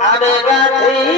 I'm a